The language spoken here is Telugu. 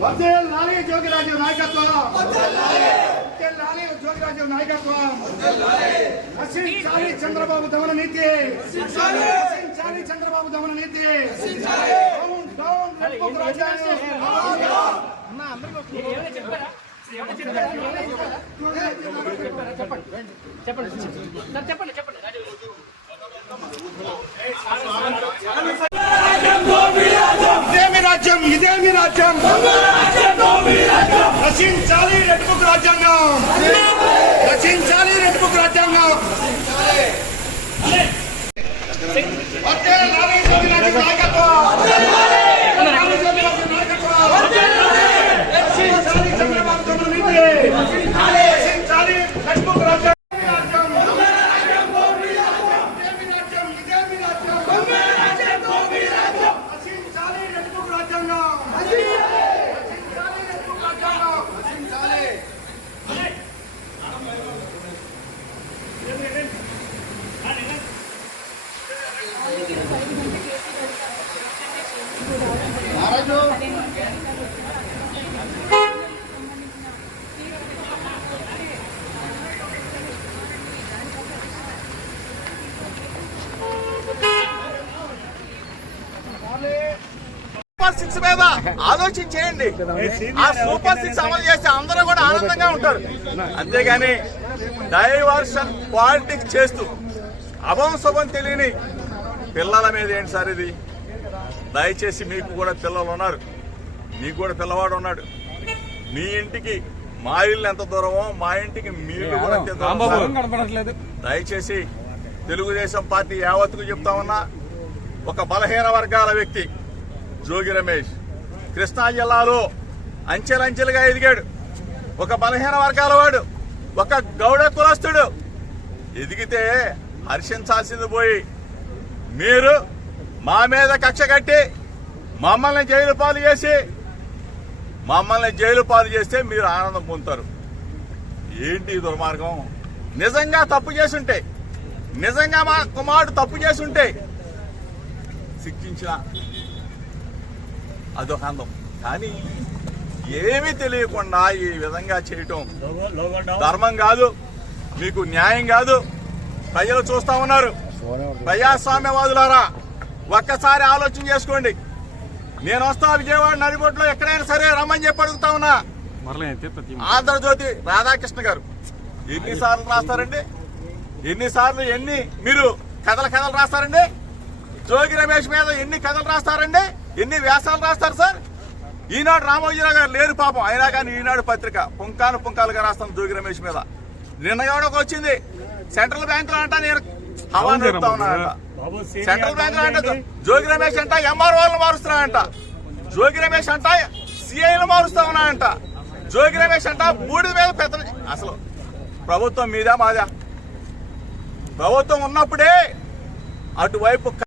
వర్ధిల్లాలి జోగిరాజు నాయకత్వం, వర్ధిల్లాలి జోగిరాజు నాయకత్వం, నశించాలి చంద్రబాబు దమన నీతి, నశించాలి చంద్రబాబు దమన నీతి, డౌన్ డౌన్ రెడ్బుక్ రాజ్యాంగం. ఇదేమి రాజ్యం, రచించాలి రెడ్ బుక్ రాజ్యాంగం, రచించాలి రెడ్ బుక్ రాజ్యాంగం. సూపర్ 6 మీద ఆలోచన చేయండి. ఆ సూపర్ 6 అమలు చేస్తే అందరూ కూడా ఆనందంగా ఉంటారు. అంతేగాని డైవర్షన్ పాలిటిక్స్ చేస్తూ అభం శుభం తెలియని పిల్లల మీద ఏంటి సార్ ఇది? దయచేసి మీకు కూడా పిల్లలు ఉన్నారు, మీకు కూడా పిల్లవాడు ఉన్నాడు. మీ ఇంటికి మా ఇల్లు ఎంత దూరమో మా ఇంటికి మీ ఇల్లు కూడా అంతే దూరం. దయచేసి తెలుగుదేశం పార్టీ యావత్తుకు చెప్తా ఉన్నా, ఒక బలహీన వర్గాల వ్యక్తి జోగి రమేష్ కృష్ణా జిల్లాలో అంచెలంచెలుగా ఎదిగాడు. ఒక బలహీన వర్గాల వాడు, ఒక గౌడ కులస్తుడు ఎదిగితే హర్షించాల్సింది పోయి మీరు మా మీద కక్ష కట్టి మమ్మల్ని జైలు పాలు చేస్తే మీరు ఆనందం పొందుతారు. ఏంటి దుర్మార్గం? నిజంగా తప్పు చేసుంటే, నిజంగా మా కుమారుడు తప్పు చేసుంటే శిక్షించిన అదొక అందం. కానీ ఏమీ తెలియకుండా ఈ విధంగా చేయటం ధర్మం కాదు, మీకు న్యాయం కాదు. ప్రజలు చూస్తా ఉన్నారు. ప్రజాస్వామ్యవాదులారా, ఒక్కసారి ఆలోచన చేసుకోండి. నేను వస్తా విజయవాడ నడిబొట్లో ఎక్కడైనా సరే రమ్మని చెప్పి అడుగుతా ఉన్నా. ఆంధ్రజ్యోతి రాధాకృష్ణ గారు ఎన్నిసార్లు రాస్తారండి? ఎన్ని మీరు కథలు రాస్తారండి? జోగి రమేష్ మీద ఎన్ని కథలు రాస్తారండి? ఎన్ని వ్యాసాలు రాస్తారు సార్? ఈనాడు రామోజీరావు గారు లేరు పాపం, అయినా కానీ ఈనాడు పత్రిక పుంకాలుగా రాస్తాను జోగి రమేష్ మీద. నిన్న ఎవడొక వచ్చింది సెంట్రల్ బ్యాంక్ లో అంట, నేను హవాను చెప్తా ఉన్నానంట. సెంట్రల్ బ్యాంక్ లో అంట జోగి రమేష్ అంట ఎంఆర్ఓలను మారుస్తున్నానంట, జోగి రమేష్ అంట సిఐలు మారుస్తా ఉన్నానంట, జోగి రమేష్ అంట బూడిద మీద పెద్ద. అసలు ప్రభుత్వం మీదా మాదా? ప్రభుత్వం ఉన్నప్పుడే అటువైపు